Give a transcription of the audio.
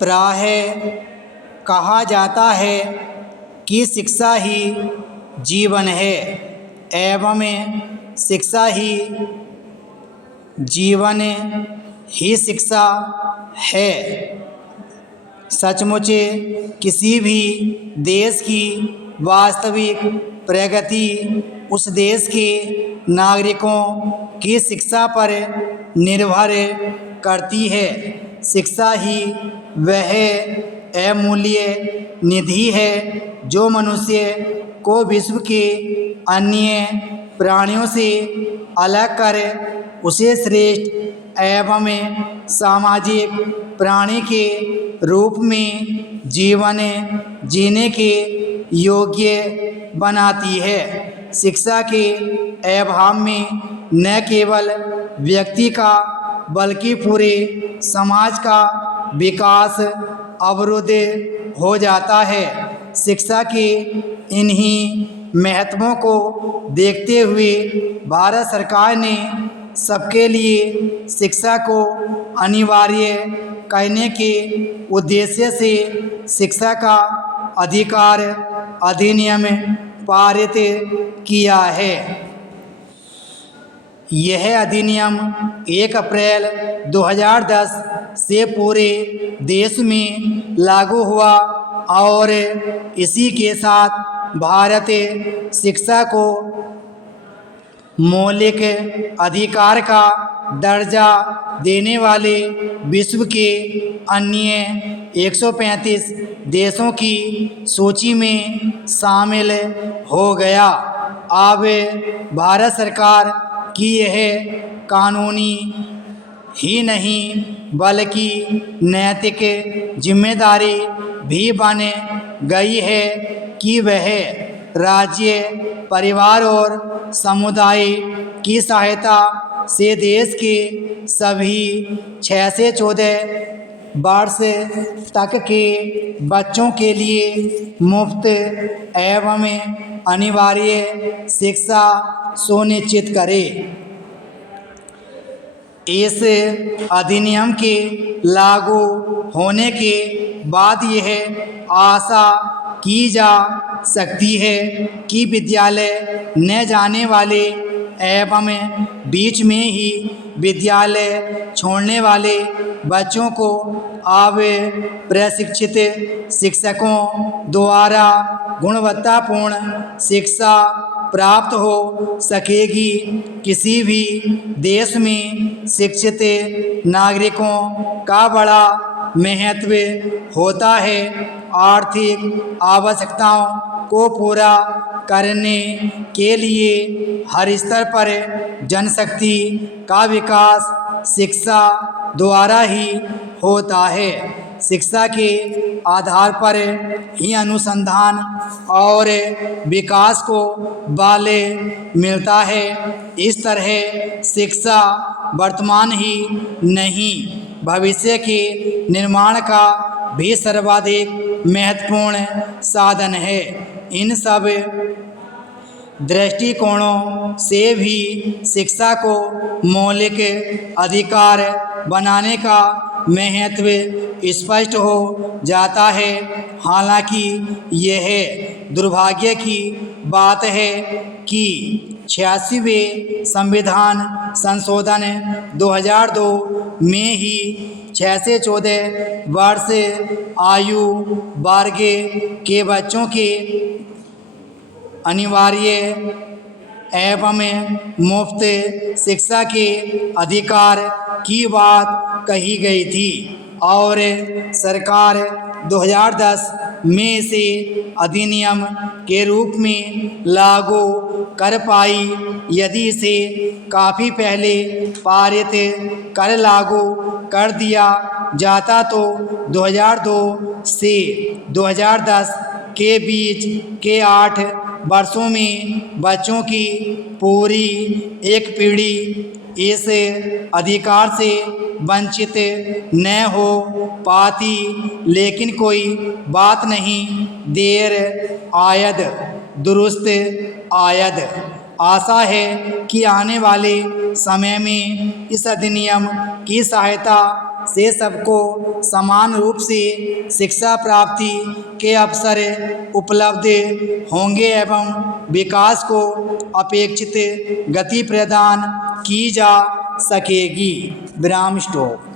प्रायः कहा जाता है कि शिक्षा ही जीवन है एवं शिक्षा ही जीवन ही शिक्षा है। सचमुच किसी भी देश की वास्तविक प्रगति उस देश के नागरिकों की शिक्षा पर निर्भर करती है। शिक्षा ही वह अमूल्य निधि है जो मनुष्य को विश्व के अन्य प्राणियों से अलग कर उसे श्रेष्ठ एवं सामाजिक प्राणी के रूप में जीवन जीने के योग्य बनाती है। शिक्षा के अभाव में न केवल व्यक्ति का बल्कि पूरे समाज का विकास अवरुद्ध हो जाता है। शिक्षा के इन्हीं महत्वों को देखते हुए भारत सरकार ने सबके लिए शिक्षा को अनिवार्य करने के उद्देश्य से शिक्षा का अधिकार अधिनियम पारित किया है। यह अधिनियम 1 अप्रैल 2010 से पूरे देश में लागू हुआ और इसी के साथ भारत शिक्षा को मौलिक अधिकार का दर्जा देने वाले विश्व के अन्य 135 देशों की सूची में शामिल हो गया। अब भारत सरकार की यह कानूनी ही नहीं बल्कि नैतिक जिम्मेदारी भी बन गई है कि वह राज्य, परिवार और समुदाय की सहायता से देश के सभी 6 से 14 वर्ष तक के बच्चों के लिए मुफ्त एवं अनिवार्य शिक्षा सुनिश्चित करे। इस अधिनियम के लागू होने के बाद यह आशा की जा सकती है कि विद्यालय न जाने वाले एवं बीच में ही विद्यालय छोड़ने वाले बच्चों को अब प्रशिक्षित शिक्षकों द्वारा गुणवत्तापूर्ण शिक्षा प्राप्त हो सकेगी। किसी भी देश में शिक्षित नागरिकों का बड़ा महत्व होता है। आर्थिक आवश्यकताओं को पूरा करने के लिए हर स्तर पर जनशक्ति का विकास शिक्षा द्वारा ही होता है। शिक्षा के आधार पर ही अनुसंधान और विकास को बल मिलता है। इस तरह शिक्षा वर्तमान ही नहीं भविष्य के निर्माण का भी सर्वाधिक महत्वपूर्ण साधन है। इन सब दृष्टिकोणों से भी शिक्षा को मौलिक अधिकार बनाने का महत्व स्पष्ट हो जाता है। हालांकि यह दुर्भाग्य की बात है कि 86वें संविधान संशोधन 2002 में ही 6 से 14 वर्ष आयु वर्ग के बच्चों के अनिवार्य एवं मुफ्त शिक्षा के अधिकार की बात कही गई थी और सरकार 2010 में इसे अधिनियम के रूप में लागू कर पाई। यदि इसे काफ़ी पहले पारित कर लागू कर दिया जाता तो 2002 से 2010 के बीच के 8 वर्षों में बच्चों की पूरी एक पीढ़ी इस अधिकार से वंचित न हो पाती। लेकिन कोई बात नहीं, देर आयद दुरुस्त आयद। आशा है कि आने वाले समय में इस अधिनियम की सहायता से सबको समान रूप से शिक्षा प्राप्ति के अवसर उपलब्ध होंगे एवं विकास को अपेक्षित गति प्रदान की जा सकेगी। विराम स्टॉप।